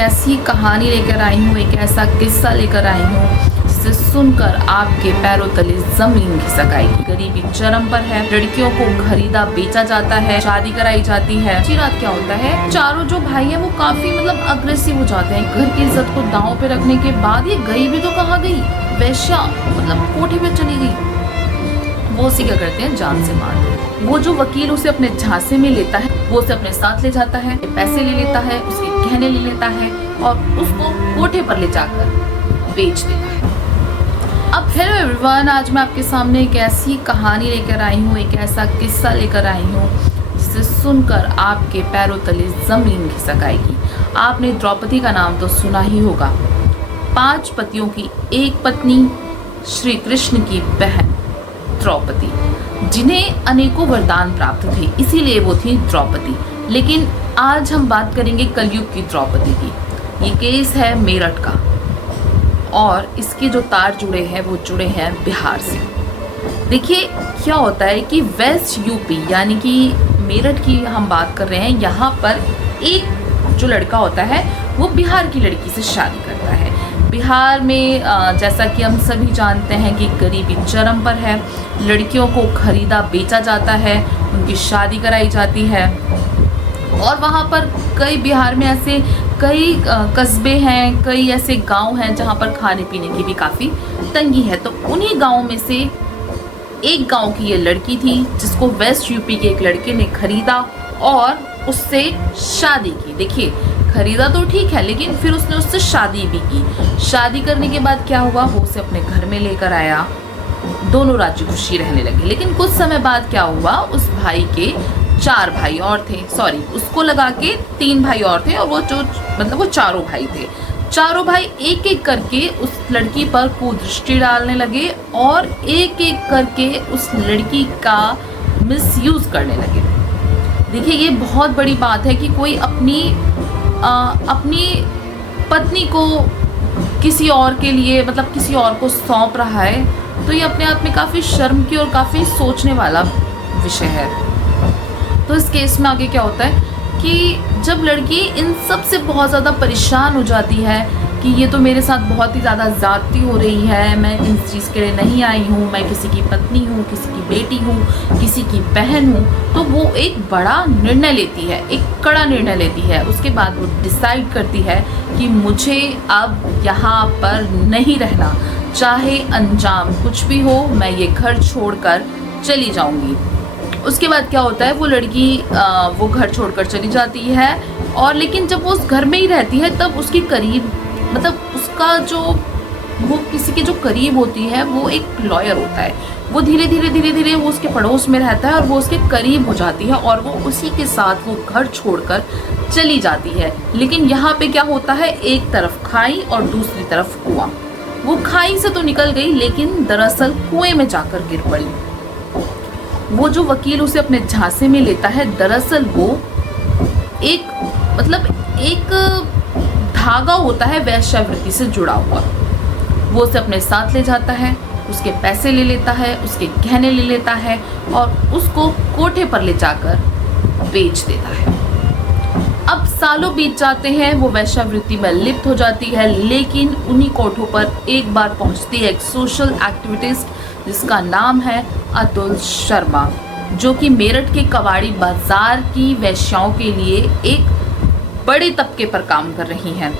ऐसी कहानी लेकर आई हूँ, एक ऐसा किस्सा लेकर आई हूँ जिसे सुनकर आपके पैरों तले जमीन खिसक आएगी। गरीबी चरम पर है, लड़कियों को खरीदा बेचा जाता है, शादी कराई जाती है। अच्छी रात क्या होता है, चारों जो भाई हैं वो काफी अग्रेसिव हो जाते हैं। घर की इज्जत को दांव पे रखने के बाद ये गई भी तो कहाँ गई, वैश्या कोठे पे चली गई। वो उसे क्या करते हैं, जान से मार देते हैं। वो जो वकील उसे अपने झांसे में लेता है वो उसे अपने साथ ले जाता है, पैसे ले लेता है, उसके गहने ले लेता है और उसको कोठे पर ले जाकर बेच देता है। अब हेलो एवरीवन, आज मैं आपके सामने एक ऐसी कहानी लेकर आई हूँ, एक ऐसा किस्सा लेकर आई हूँ जिसे सुनकर आपके पैरों तले जमीन खिसक आएगी। आपने द्रौपदी का नाम तो सुना ही होगा। 5 पतियों की एक पत्नी, श्री कृष्ण की बहन द्रौपदी, जिन्हें अनेकों वरदान प्राप्त थे, इसीलिए वो थी द्रौपदी। लेकिन आज हम बात करेंगे कलयुग की द्रौपदी की। ये केस है मेरठ का और इसके जो तार जुड़े हैं वो जुड़े हैं बिहार से। देखिए क्या होता है कि वेस्ट यूपी यानी कि मेरठ की हम बात कर रहे हैं। यहाँ पर एक जो लड़का होता है वो बिहार की लड़की से शादी करता है। बिहार में जैसा कि हम सभी जानते हैं कि गरीबी चरम पर है, लड़कियों को खरीदा बेचा जाता है, उनकी शादी कराई जाती है। और वहाँ पर कई बिहार में ऐसे कई कस्बे हैं, कई ऐसे गांव हैं जहाँ पर खाने पीने की भी काफ़ी तंगी है। तो उन्हीं गाँव में से एक गांव की ये लड़की थी जिसको वेस्ट यूपी के एक लड़के ने खरीदा और उससे शादी की। देखिए खरीदा तो ठीक है, लेकिन फिर उसने उससे शादी भी की। शादी करने के बाद क्या हुआ, वो उसे अपने घर में लेकर आया, दोनों राजी खुशी रहने लगे। लेकिन कुछ समय बाद क्या हुआ, उस भाई के 4 भाई और थे, सॉरी उसको लगा के 3 भाई और थे और वो जो वो चारों भाई थे। चारों भाई एक एक करके उस लड़की पर कुदृष्टि डालने लगे और एक एक करके उस लड़की का मिसयूज करने लगे। देखिए ये बहुत बड़ी बात है कि कोई अपनी पत्नी को किसी और के लिए किसी और को सौंप रहा है, तो ये अपने आप में काफ़ी शर्म की और काफ़ी सोचने वाला विषय है। तो इस केस में आगे क्या होता है कि जब लड़की इन सब से बहुत ज़्यादा परेशान हो जाती है कि ये तो मेरे साथ बहुत ही ज़्यादा ज़्यादती हो रही है, मैं इस चीज़ के लिए नहीं आई हूँ, मैं किसी की पत्नी हूँ, किसी की बेटी हूँ, किसी की बहन हूँ, तो वो एक बड़ा निर्णय लेती है, एक कड़ा निर्णय लेती है। उसके बाद वो डिसाइड करती है कि मुझे अब यहाँ पर नहीं रहना, चाहे अंजाम कुछ भी हो, मैं ये घर छोड़कर चली जाऊँगी। उसके बाद क्या होता है, वो लड़की वो घर छोड़कर चली जाती है और लेकिन जब वो उस घर में ही रहती है तब उसकी करीब उसका जो वो किसी के जो करीब होती है वो एक लॉयर होता है। वो धीरे धीरे वो उसके पड़ोस में रहता है और वो उसके करीब हो जाती है और वो उसी के साथ वो घर छोड़कर चली जाती है। लेकिन यहाँ पे क्या होता है, एक तरफ खाई और दूसरी तरफ कुआं। वो खाई से तो निकल गई लेकिन दरअसल कुएं में जाकर गिर पड़ी। वो जो वकील उसे अपने झांसे में लेता है, दरअसल वो एक धागा होता है वैश्यावृत्ति से जुड़ा हुआ। वो उसे अपने साथ ले जाता है, उसके पैसे ले लेता है, उसके गहने ले लेता है और उसको कोठे पर ले जाकर बेच देता है। अब सालों बीत जाते हैं, वो वैश्यावृत्ति में लिप्त हो जाती है, लेकिन उन्हीं कोठों पर एक बार पहुंचती है एक सोशल एक्टिविस्ट जिसका नाम है अतुल शर्मा, जो कि मेरठ के कबाड़ी बाजार की वैश्याओं के लिए एक बड़े तबके पर काम कर रही हैं।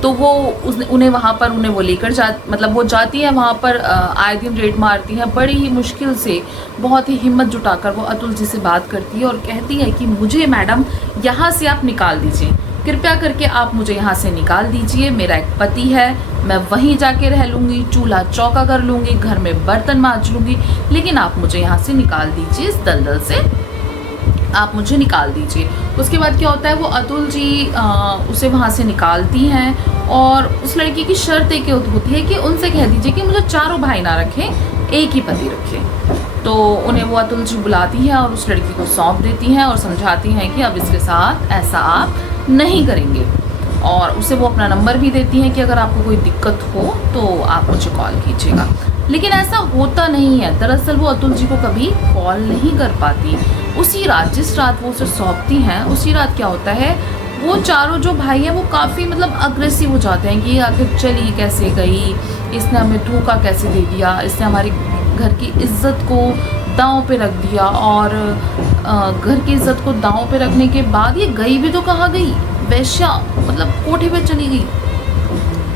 तो वो उन्हें वहाँ पर वो लेकर वो जाती है, वहाँ पर आए दिन रेड मारती हैं। बड़ी ही मुश्किल से, बहुत ही हिम्मत जुटाकर वो अतुल जी से बात करती है और कहती है कि मुझे मैडम यहाँ से आप निकाल दीजिए, कृपया करके आप मुझे यहाँ से निकाल दीजिए। मेरा एक पति है, मैं वहीं जाके रह लूँगी, चूल्हा चौका कर लूँगी, घर में बर्तन मांज लूँगी, लेकिन आप मुझे यहाँ से निकाल दीजिए, इस दलदल से आप मुझे निकाल दीजिए। उसके बाद क्या होता है, वो अतुल जी उसे वहाँ से निकालती हैं और उस लड़की की शर्त एक होती है कि उनसे कह दीजिए कि मुझे चारों भाई ना रखें, एक ही पति रखें। तो उन्हें वो अतुल जी बुलाती हैं और उस लड़की को सौंप देती हैं और समझाती हैं कि अब इसके साथ ऐसा आप नहीं करेंगे। और उसे वो अपना नंबर भी देती हैं कि अगर आपको कोई दिक्कत हो तो आप मुझे कॉल कीजिएगा। लेकिन ऐसा होता नहीं है। दरअसल वो अतुल जी को कभी कॉल नहीं कर पाती। उसी रात, जिस रात वो उसे सौंपती हैं, उसी रात क्या होता है, वो चारों जो भाई हैं वो काफ़ी मतलब अग्रेसिव हो जाते हैं कि आखिर चली कैसे गई, इसने हमें धोखा कैसे दे दिया, इसने हमारी घर की इज्जत को दांव पे रख दिया। और घर की इज्जत को दांव पे रखने के बाद ये गई भी तो कहाँ गई, वैश्या मतलब कोठे पे चली गई।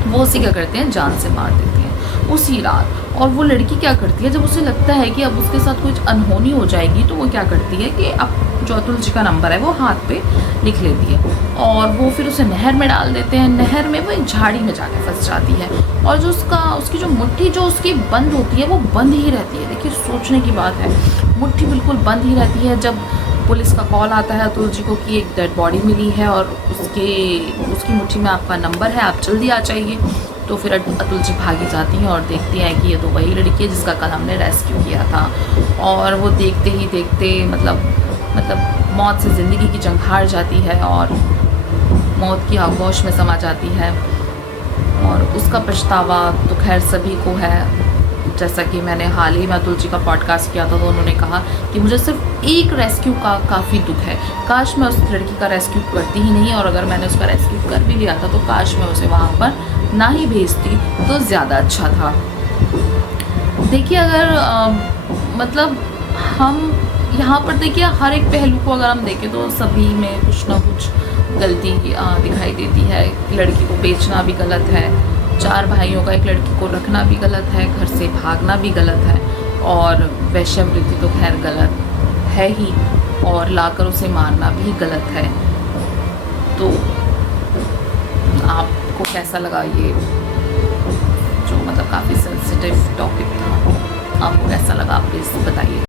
वो उसी क्या करते हैं, जान से मार देते हैं उसी रात। और वो लड़की क्या करती है, जब उसे लगता है कि अब उसके साथ कुछ अनहोनी हो जाएगी तो वो क्या करती है कि अब जो अतुल जी का नंबर है वो हाथ पे लिख लेती है और वो फिर उसे नहर में डाल देते हैं। नहर में वो एक झाड़ी में जाके फंस जाती है और जो उसकी जो मुट्ठी जो उसकी बंद होती है वो बंद ही रहती है। देखिए सोचने की बात है, मुट्ठी बिल्कुल बंद ही रहती है। जब पुलिस का कॉल आता है अतुल जी को कि एक डेड बॉडी मिली है और उसकी मुट्ठी में आपका नंबर है, आप जल्दी आ जाइए। तो फिर अतुल जी भागी जाती हैं और देखती हैं कि ये तो वही लड़की है जिसका कल हमने रेस्क्यू किया था। और वो देखते ही देखते मतलब मौत से ज़िंदगी की जंग हार जाती है और मौत की आगोश में समा जाती है। और उसका पछतावा तो खैर सभी को है। जैसा कि मैंने हाल ही में अतुल जी का पॉडकास्ट किया था तो उन्होंने कहा कि मुझे सिर्फ एक रेस्क्यू का काफ़ी दुख है, काश मैं उस लड़की का रेस्क्यू करती ही नहीं, और अगर मैंने उसका रेस्क्यू कर भी लिया था तो काश मैं उसे वहाँ पर ना ही भेजती तो ज़्यादा अच्छा था। देखिए अगर मतलब हम यहाँ पर देखिए हर एक पहलू को अगर हम देखें तो सभी में कुछ ना कुछ गलती दिखाई देती है। लड़की को बेचना भी गलत है, 4 भाइयों का एक लड़की को रखना भी गलत है, घर से भागना भी गलत है, और वैश्यावृत्ति तो खैर गलत है ही, और लाकर उसे मारना भी गलत है। तो आपको कैसा लगा ये जो मतलब काफ़ी सेंसिटिव टॉपिक था, आपको कैसा लगा आप प्लीज़ बताइए।